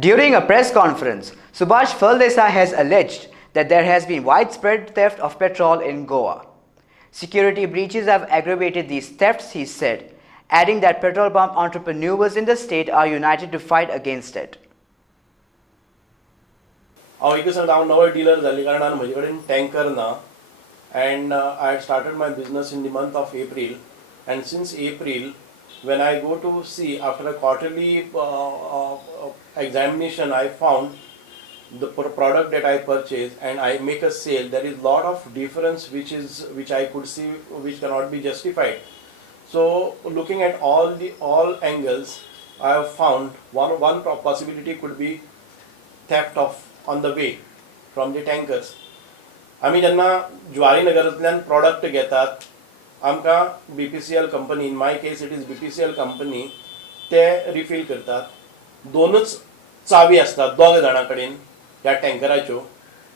During a press conference, Subhash Phaldesai has alleged that there has been widespread theft of petrol in Goa. Security breaches have aggravated these thefts, he said, adding that petrol pump entrepreneurs in the state are united to fight against it. हांव एक सांगता हांव नवो dealer जाल्ले कारणान म्हजे कडेन tanker ना and I had started my business in the month of April, and since April when I go to see after a quarterly examination, I found the product that I purchase and I make a sale, there is lot of difference which I could see which cannot be justified. So looking at all angles, I have found one possibility could be theft of on the way from the tankers. आमी जेन्ना ज्वारी नगरांतल्यान product घेतात आमकां BPCL company, in my case it is BPCL company, ते refill करतात. दोनच चावी आसतात दोग जाणां कडेन ह्या टँकराच्यो.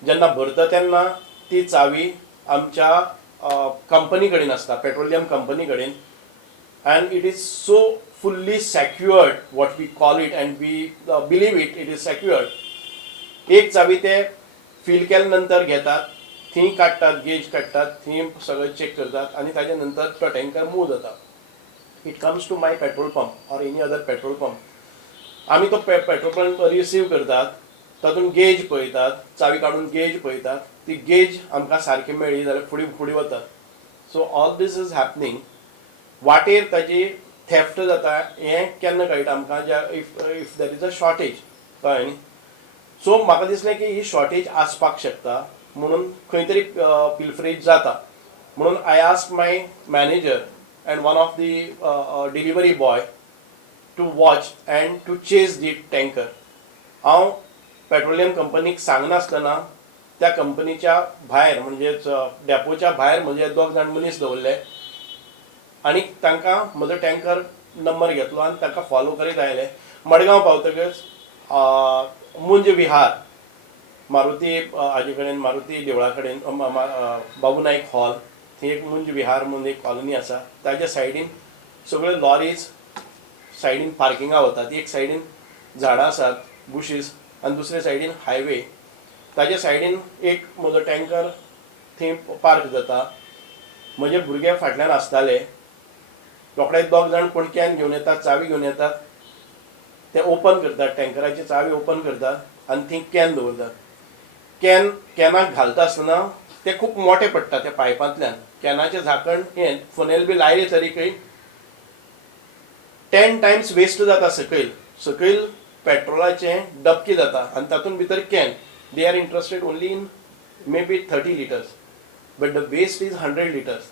जेन्ना भरता तेन्ना ती चावी आमच्या कंपनी कडेन आसता, पेट्रोलियम कंपनी कडेन, and it is so fully secured, what we call it, and we believe it is secured. एक चावी ते फील केल्या नंतर घेतात, थी काडटात, गेज काडटात, थी सगळें चेक करतात आनी ताजे नंतर तो टँकर मूव जाता. It comes to my petrol pump or any other petrol pump. आमी तो पेट्रोल पंप रिसीव करतात, तातूंत गेज पळयतात, चावी काडून गेज पळयतात, ती गेज आमकां सारकी मेळ्ळी जाल्यार फुडें वतात. So all this is happening. वाटेर ताजी थेफ्ट जाता हें केन्ना कळटा आमकां, if there is a shortage, कळ्ळें न्ही. सो म्हाका दिसलें की ही शॉर्टेज आसपाक शकता म्हणून खंय तरी पिल्फरेज जाता म्हणून I asked my manager and one of the delivery boy to watch and to chase the tanker. हांव पेट्रोलियम कंपनीक सांगनासतना त्या कंपनीच्या भायर म्हणजेच डेपोच्या भायर म्हजे दोग जाण मनीस दवरले आनी तांकां म्हजो टँकर नंबर घेतलो आनी तांकां फॉलो करीत आयले. मडगांव पावतकच मुंज विहार, मारुती हाजे कडेन, मारुती देवळा कडेन बाबू नायक हॉल, थंय एक मुंज विहार म्हणून एक कॉलनी आसा, ताज्या सायडीन सगळ्यो लॉरीज सायडीन पार्किंगां वतात. एक सायडीन झाडां आसात, बुशीस, आनी दुसरे सायडीन हायवे. ताज्या सायडीन एक म्हजो टँकर थंय पार्क जाता. म्हजे भुरगे फाटल्यान आसताले, रोखडेच दोग जाण कोण कॅन घेवन येतात, चावी घेवन येतात, ते ओपन करतात, टँकराची चावी ओपन करतात आनी थंय कॅन दवरतात. कॅनाक घालता आसतना ते खूब मोठे पडटा त्या पायपांतल्यान. कॅनाचें झाकण हें फनेल बी लायले तरीकय 10 टायम्स वेस्ट जाता. सकयल पेट्रोलाचें डबकी जाता आनी तातूंत भितर can. They are interested only in maybe 30 litres but the waste is 100 litres.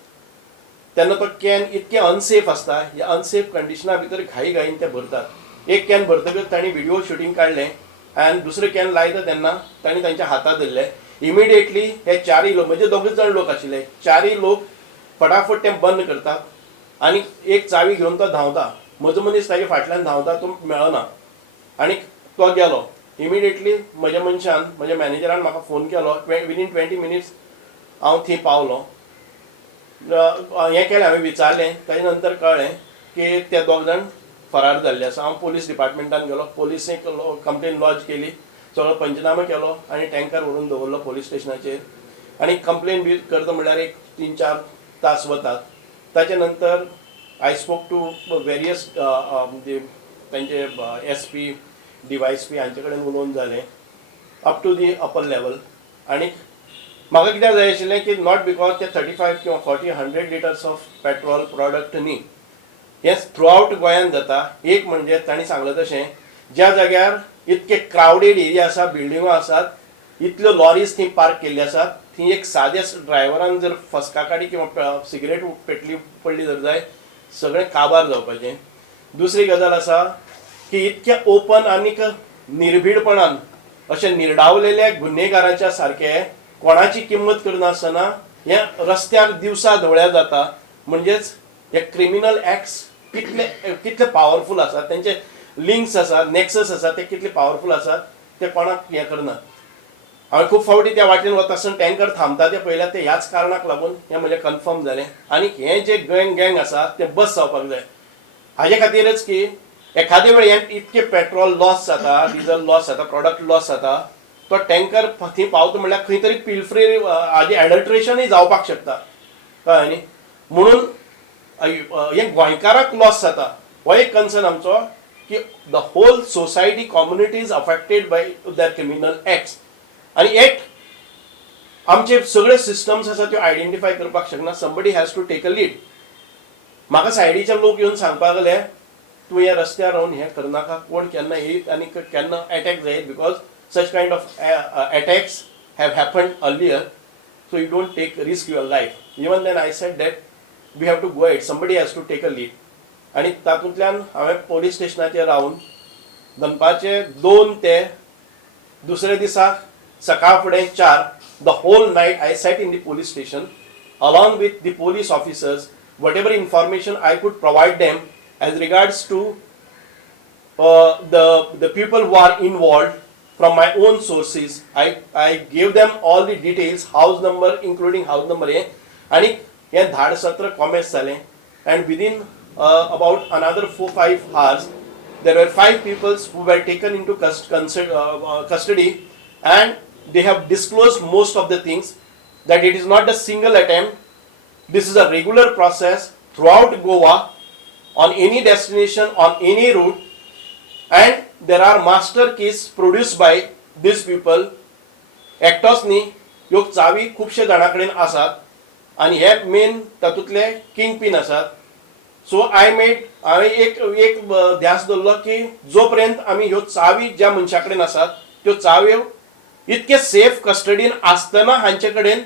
तेन्ना तो कॅन इतके अनसेफ आसता. ह्या अनसेफ कंडिशना भितर घाईन ते भरतात. एक कॅन भरतकच तांणी व्हिडिओ शुटींग काडलें आनी दुसरें कॅन लायता तेन्ना तांणी तांच्या हातांत धरलें. इमिडिएटली हे चारय लोक, म्हणजे दोगूच जाण लोक आशिल्ले, चारय लोक फटाफट तें बंद करतात आनी एक चावी घेवन तो धांवता. म्हजो मनीस ताजे फाटल्यान धांवता, तो मेळना आनी तो गेलो. इमिडिएटली म्हज्या मनशान, म्हज्या मॅनेजरान म्हाका फोन केलो. विदीन 20 मिनिट्स हांव थंय पावलो. हें केलें, हांवें विचारलें, ताजे नंतर कळ्ळें की ते दोग जाण फरार जाल्ले आसा. हांव पुलीस डिपार्टमेंटान गेलो, पुलिसेक कंप्लेन लॉज केली, सगळो पंचनामा केलो आनी टँकर व्हरून दवरलो पुलीस स्टेशनाचेर. आनी कंप्लेन बी करता म्हणल्यार एक 3-4 तास वतात. ताचे नंतर आय स्पोक टू वेरियस तांचे SP, DYSP हांचे कडेन उलोवन जालें up to the upper level. आनी म्हाका कित्याक जाय आशिल्लें की नॉट बिकॉज ते 35 किंवा 40, 100 लिटर्स ऑफ पेट्रोल प्रॉडक्ट न्ही, हें थ्रू आउट गोंयांत जाता. एक म्हणजे तांणी सांगलें तशें, ज्या जाग्यार इतके क्रावडेड एरिया आसा, बिल्डिंगो आसात, इतल्यो लॉरीज थंय पार्क केल्ल्यो आसात, थंय एक साद्या ड्रायव्हरान जर फसका काडी किंवा सिगरेट पेटली पडली जर जाय सगळें काबार जावपाचें. दुसरी गजाल आसा की इतके ओपन आनीक निर्भीडपणान अशें निर्डावलेल्या गुन्हेगाराच्या सारकें कोणाची किंमत करनासतना हें रस्त्यार दिवसा धवळ्या जाता. म्हणजेच हे क्रिमिनल एक्ट्स कितले पावरफूल आसात, तेंचे लिंक्स आसात, नेक्सस आसात, ते कितले पावरफूल आसात ते कोणाक हें करनात. हांवें खूब फावटी त्या वाटेन वता आसतना टँकर थांबता ते पळयल्यार ते ह्याच कारणाक लागून हें म्हजें कन्फर्म जालें. आनी हें जे गँग आसा ते बस जावपाक जाय. हाजे खातीरच की एखादे वेळेन इतके पेट्रोल लॉस जाता, डिझल लॉस जाता, प्रॉडक्ट लॉस जाता, तो टँकर थंय पावता म्हणल्यार खंय तरी पिल्फ्री हाजे एडल्ट्रेशनूय जावपाक शकता, कळ्ळें न्ही. म्हणून हे गोंयकाराक लॉस जाता हो एक कन्सर्न आमचो, की the whole society community is affected by that criminal acts. आनी एक आमचे सगळे सिस्टम्स आसा त्यो आयडेंटिफाय करपाक शकना. Somebody has to take a lead. म्हाका सायडीचे लोक येवन सांगपाक लागले, तूं ह्या रस्त्यार रावन हें करनाका, कोण केन्ना येयत आनी केन्ना अटॅक जायत, because such kind of attacks have happened earlier, so you don't take risk your life. Even then I said that we have to go ahead, somebody has to take a lead. आणि तातूंतल्यान हांवें police स्टेशनाचेर रावन दनपारचे 2 ते दुसरे दिसाक सकाळ फुडें 4 the whole night I sat in the police station along with the police officers, whatever information I could provide them as regards to the people who are involved from my own sources. I gave them all the details, house number including house number A, आणि हे धाड सत्र कॉमेस जालें. And within about another 4-5 hours there were 5 people who were taken into custody, and they have disclosed most of the things, that it is not a single attempt. This is a regular process throughout Goa, on any destination, on any route, and there are master keys produced by these people. एकटोच न्ही, ह्यो चावी खुबशे जाणां कडेन आसात आनी हे main तातूंतले किंग पिन आसात. सो हांवें एक ध्यास दवरलो की जो पर्यंत आमी ह्यो चावी ज्या मनशा कडेन आसात त्यो चाव्यो इतके सेफ कस्टडीन आसतना हांचे कडेन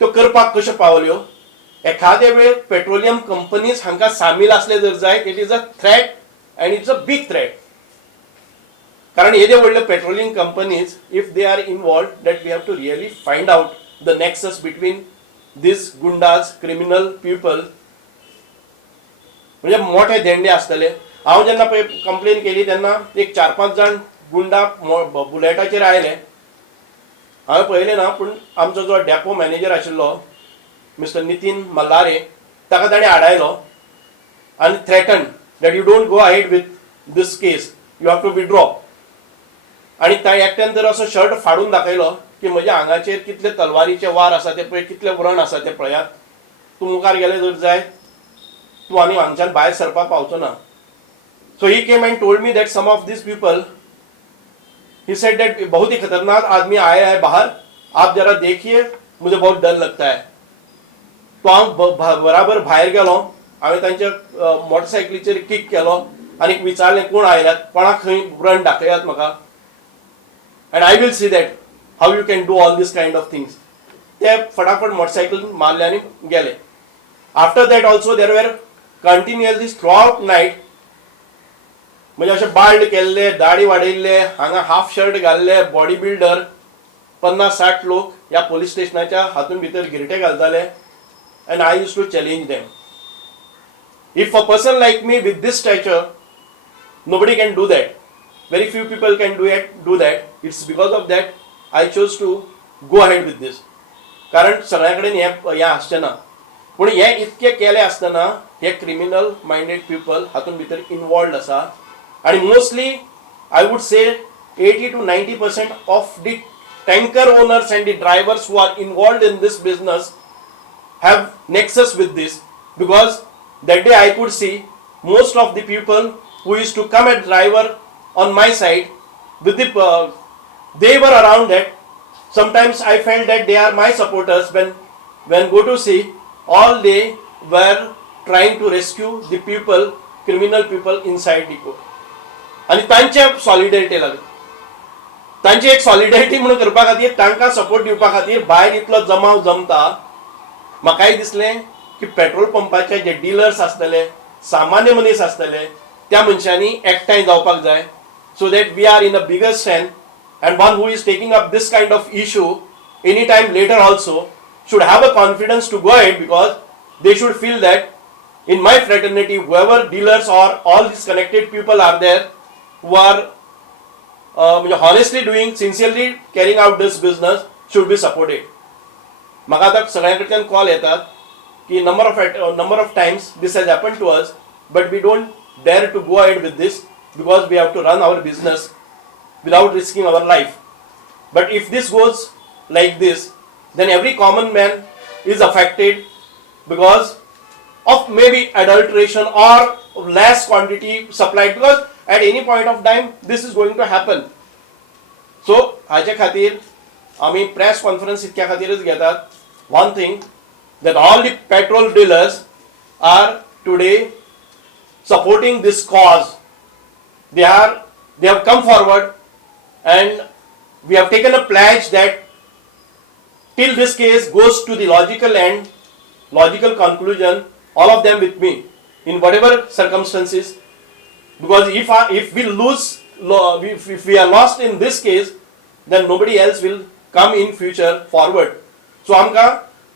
त्यो करपाक कश्यो पावल्यो. एखादे वेळ पेट्रोलियम कंपनीज हांकां सामील आसले जर जायत, it is a threat and it's a big threat. कारण येदे व्हडले petroleum companies, if they are involve, that we have to really find out the nexus between these goondas, criminal people. म्हणजे मोठे धेंडे आसतले. हांव जेन्ना पळय कंप्लेन केली तेन्ना एक 4-5 जाण गुंडा बुलेटाचेर आयले. हांवें पळयलें ना, पूण आमचो जो डेपो मॅनेजर आशिल्लो मिस्टर नितीन मल्लारे, ताका ताणें आडायलो आनी threaten that you don't go ahead with these case, you have to withdraw. आनी एकट्यान तर असो शर्ट फाडून दाखयलो की म्हज्या आंगाचेर कितले तलवारीचे वार आसा ते पळय, कितले व्रण आसा ते पळयात. तूं मुखार गेले जर जाय, तूं आनी हांगच्यान भायर सरपाक पावचो ना. So he came and told me that some of this people, he said that बहुत ही खतरनाक आदमी आया है बाहर, आप जरा देखिए, मुझे बहुत डर लगता है. तो हांव बराबर भायर गेलो. हांवें तांच्या मोटरसायकलीचेर किक केलो आनी विचारलें कोण आयल्यात, कोणाक खंय व्रण दाखयात म्हाका, and I will see that how you can do all this kind of things. ते फटाफट मोटरसायकल मारले आनी गेले. After that also there were continuously throughout night, म्हणजे अशे बाल्ड केल्ले, दाढी वाडयल्ले, हांगा हाफ शर्ट घाल्ले, बॉडी बिल्डर 50-60 लोक ह्या पोलीस स्टेशनाच्या हातून भितर गिरटे घालताले. and I used to challenge them. If a person like me with this stature, nobody can do that. Very few people can do that. It's because of that I chose to go ahead with this. कारण सगळ्या कडेन हें आसचें ना. पूण हें इतकें केलें आसतना हे क्रिमिनल मायंडेड पीपल हातून भितर इन्वॉल्ड आसा. आनी मोस्टली आय वूड से 80 to 90% of the tanker owners and the drivers who are involved in this business have nexus with this, because that day I could see most of the people who used to come as driver on my side with the they were around that. Sometimes I felt that they are my supporters. When go to see, all they were trying to rescue the people, criminal people inside the court. आणि तांचे solidarity लागली. तांची एक solidarity म्हणून करपा खातीर, तांकां support दिवपा खातीर भायर इतलो जमाव जमता. म्हाकाय दिसलें की पेट्रोल पंपाचे जे डीलर्स आसतले, सामान्य मनीस आसतले, त्या मनशांनी एकठांय जावपाक जाय, so that we are in a bigger strength. and one who is taking up this kind of issue anytime later also should have a confidence to go ahead, because they should feel that in my fraternity, whoever dealers or all these connected people are there who are honestly doing, sincerely carrying out this business, should be supported. म्हाका आतां सगळ्यां call येतात की number of times this has happened to us, but we don't dare to go ahead with this, because we have to run our business without risking our life. But if this goes like this, then every common man is affected because of maybe adulteration or less quantity supplied, because at any point of time this is going to happen. So हाचे खातीर आमी press conference इतक्या खातीरच घेतात. One thing, that all the petrol dealers are today supporting this cause. They have come forward, and we have taken a pledge that till this case goes to the logical end, logical conclusion, all of them with me in whatever circumstances, because if we lose, if we are lost in this case, then nobody else will come in future forward. So आमकां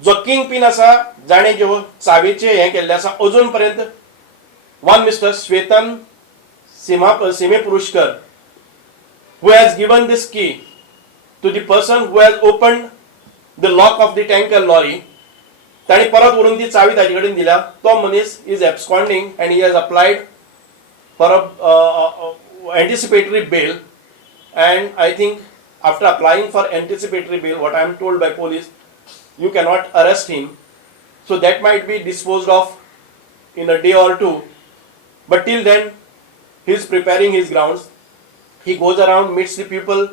जो king pin आसा, जाणे ज्यो चावेचे हे केल्ले आसा अजून पर्यंत, one Mr. Svetan Simepurushkar, who has given this key to the person who has opened the lock of the tanker lorry, ताणी परत व्हरून ती चावी ताजे कडेन दिल्या. तो मनीस is absconding and he has applied for a anticipatory bail, and I think after applying for anticipatory bail, what I am told by police, you cannot arrest him, so that might be disposed of in a day or two. But till then he is preparing his grounds. He goes around, meets the people.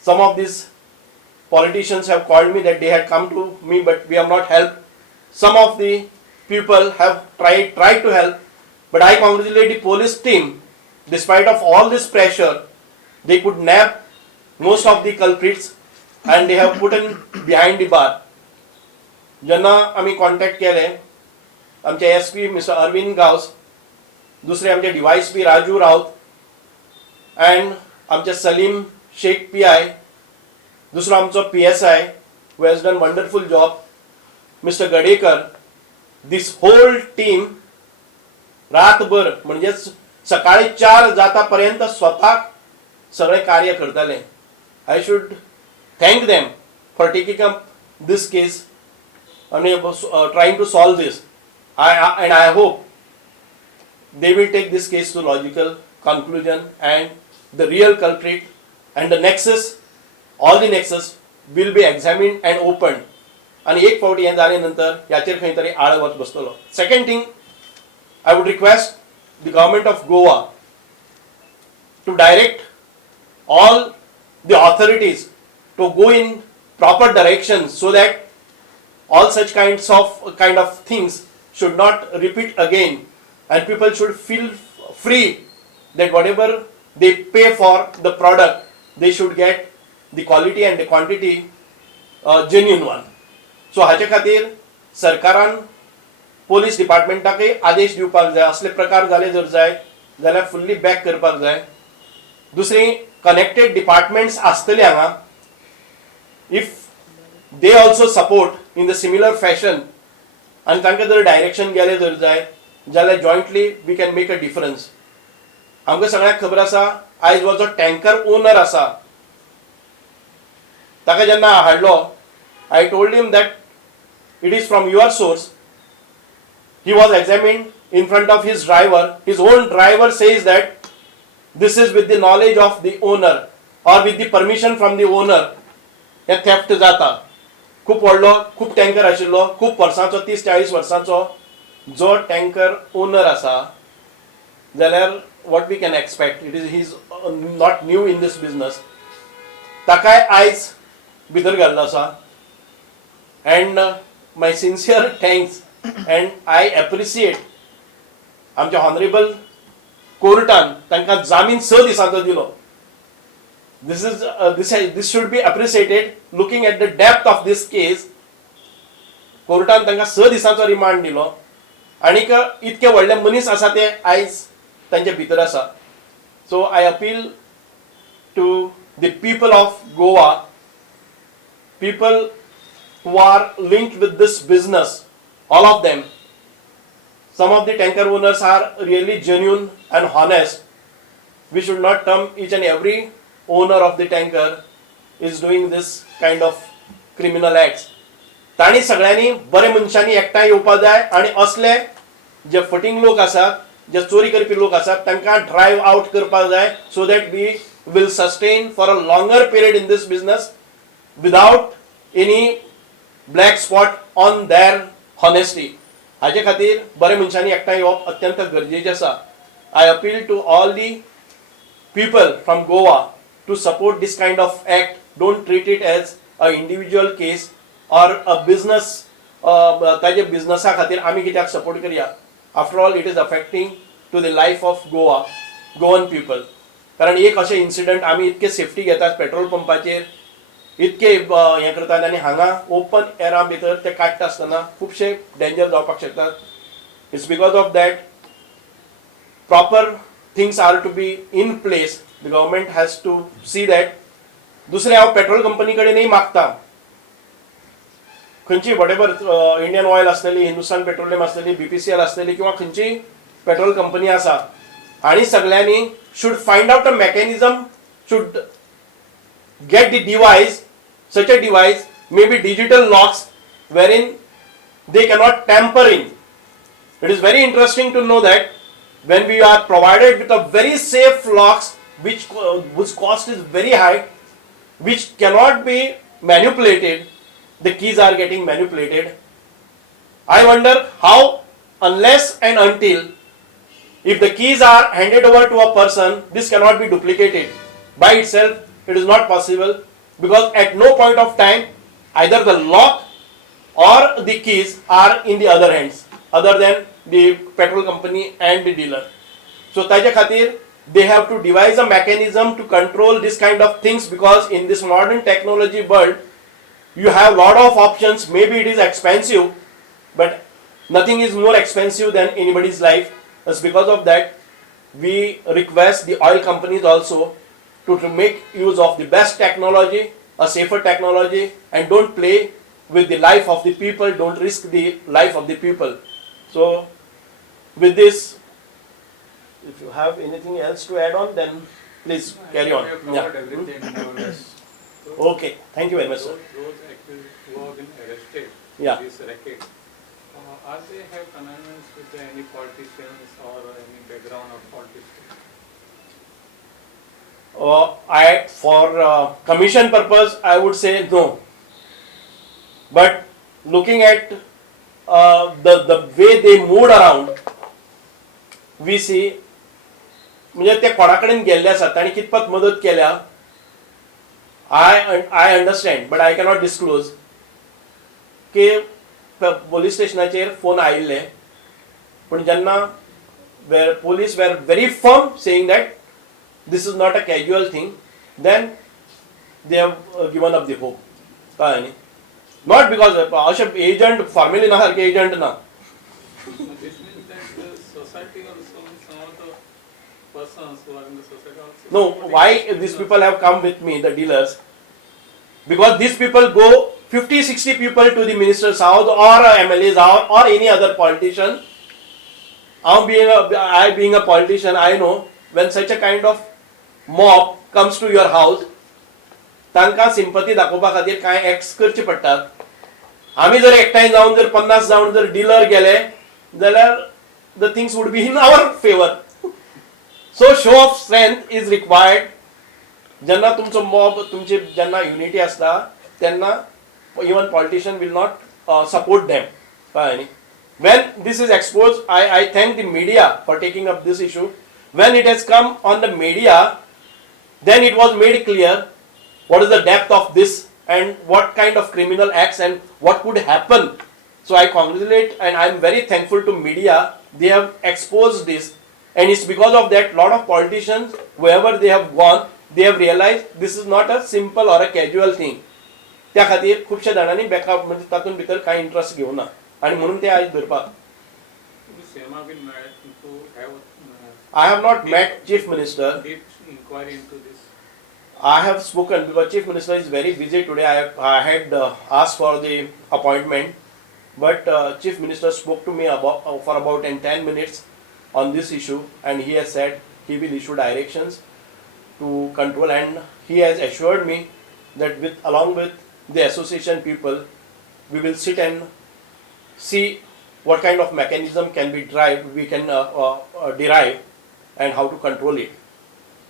Some of these politicians have called me that they had come to me, but we have not helped. Some of the people have tried to help, but I congratulate the police team. Despite of all this pressure, they could nab most of the culprits and they have put in behind the bar. जेन्ना आमी contact केले, आमचे SP mister Arvind Gawas, दुसरे आमचे DYSP Raju Raut, and आमचे Salim Sheikh PI, दुसरो आमचो PSI who has done wonderful job, Mr. Gadekar. This whole team रातभर म्हणजे सकाळी 4 जाता पर्यंत स्वतः सगळे कार्य करताले. I should thank them for taking up this case and trying to solve this. And I hope they will take this case to logical conclusion, and the real culprit and the nexus, all the nexus will be examined and opened. आणि एक फावटी हे जाले नंतर याचेर खंय तरी आळ वच बसतलो. Second thing, I would request the government of Goa to direct all the authorities to go in proper direction, so that all such kind of things should not repeat again, and people should feel free that whatever they pay for the product, they should get the quality and the quantity genuine one. So हाचे खातीर सरकारान police डिपार्टमेंटाकय आदेश दिवपाक जाय. असले प्रकार जाले जर जाय जाल्यार फुल्ली बॅक करपाक जाय. दुसरी, कनेक्टेड डिपार्टमेंट्स आसतले हांगा, if they also support in the similar fashion आनी तांकां जर डायरेक्शन गेले जर जाय जाल्यार jointly we can make a difference. आमकां सगळ्यांक खबर आसा, आयज हो जो टँकर ओनर आसा, ताका जेन्ना हाडलो, I told him that it is from your source. He was examined in front of his driver. His own driver says that this is with the knowledge of the owner or with the permission from the owner. Hey theft जाता. खूप व्हडलो, खूप tanker आशिल्लो, खूप वर्सांचो, 30-40 वर्सांचो जो tanker owner आसा, जाल्यार what we can expect? He is not new in this business. ताकाय आयज भितर घाल्लो आसा. And my sincere thanks, and I appreciate आमच्या honorable कोर्टान तांकां जामीन 6 दिसांचो दिलो. This should be appreciated looking at the depth of this case. कोर्टान तांकां 6 दिसांचो रिमांड दिलो, आनीक इतके व्हडले मनीस आसा ते आयज तांचे भितर आसा. So I appeal to the people of Goa, people who are linked with this business, all of them. Some of the tanker owners are really genuine and honest. We should not term each and every owner of the tanker is doing this kind of criminal acts. ताणी सगळ्यांनी बरे मनशांनी एकठांय येवपा जाय, आणि असले जे फटींग लोक आसात जे चोरी करपी लोक आसात तांकां ड्रायव आउट करपाक जाय so that we will sustain for a longer period in this business without any black spot on their honesty. हाजे खातीर बरे मनशांनी एकठांय येवप अत्यंत गरजेचें आसा. I appeal to all the people from Goa to support this kind of act. Don't treat it as a individual case or a business. ताजे बिझनसा खातीर आमी कित्याक सपोर्ट करया. After all it is affecting to the life of Goa, Goan people. कारण एक अशें incident आमी इतके सेफ्टी घेतात पेट्रोल पंपाचेर, इतके हें करतात आनी हांगा ओपन एरा भितर ते काडटा आसतना खुबशे डेंजर जावपाक शकतात. It's because of that proper things are to be in place. The government has to see that. दुसरे हांव पेट्रोल कंपनी कडेनय मागता, खंयची वॉटेवर इंडियन ऑयल आसलेली, हिंदुस्तान पेट्रोलियम आसलेली, BPCL आसलेली किंवा खंयची पेट्रोल कंपनी आसा, हांणी सगळ्यांनी should find out a mechanism, should get the device, such a device, maybe digital locks wherein they cannot tamper in. It is very interesting to know that when we are provided with a very safe locks whose cost is very high, which cannot be manipulated, the keys are getting manipulated. I wonder how, unless and until, if the keys are handed over to a person, this cannot be duplicated. By itself, it is not possible, because at no point of time, either the lock or the keys are in the other hands, other than the petrol company and the dealer. So taje khatir they have to devise a mechanism to control this kind of things, because in this modern technology world you have lot of options. Maybe it is expensive, but nothing is more expensive than anybody's life. That's because of that we request the oil companies also to make use of the best technology, a safer technology, and don't play with the life of the people, don't risk the life of the people. So with this, if you have anything else to add on, then please carry on. Covered everything more or less. Okay, thank you very much, sir. Those accused who have been arrested, Yeah. this racket, are they have connections with any politicians or any background of politicians? For commission purpose, I would say no. But looking at the way they moved around, we see, म्हणजे ते कोणा कडेन गेल्ले आसात तांणी कितपत मदत केल्या, I understand, but I cannot disclose. की पोलीस स्टेशनाचेर फोन आयिल्ले, पण जेन्ना where police were very firm saying that this is not a casual thing, then they have given up the hope. कळ्ळें न्ही? Not because अशे एजंट फॉर्मली ना सारके एजंट ना. This means that the society also, some of the persons who are in the society also. No, why these people have come with me, the dealers? Because these people go 50-60 people to the minister's house or MLA's house or any other politician. I being a politician, I know when such a kind of mob comes to your house, तांकां sympathy दाखोवपा खातीर कांय acts करचे पडटात. आमी जर एकठांय जावन जर 50 जावन जर डीलर गेले जाल्यार the things would be in our favor. So show of strength is required. जेन्ना तुमचो mob, तुमची जेन्ना unity आसता तेन्ना even politician will not support them. कळ्ळें न्ही? When this is exposed, I thank the media for taking up this issue. When it has come on the media, then it was made clear what is the depth of this and what kind of criminal acts and what could happen. So I congratulate and I am very thankful to media. They have exposed this, and it's because of that lot of politicians, wherever they have gone, they have realized this is not a simple or a casual thing. त्या खातीर खुबशे जाणांनी backup म्हणजे तातूंत भितर कांय interest घेवना आनी म्हणून ते आयज धरपाक. Same have been made to have I have not met Chief Minister. deep inquiry into this. I have spoken because Chief Minister is very busy today. I had asked for the appointment, but Chief Minister spoke to me for about 10 minutes on this issue, and he has said he will issue directions to control, and he has assured me that along with the association people, we will sit and see what kind of mechanism can be derive and how to control it.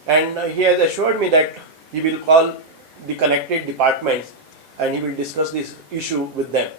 And he has assured me that he will call the connected departments and he will discuss this issue with them.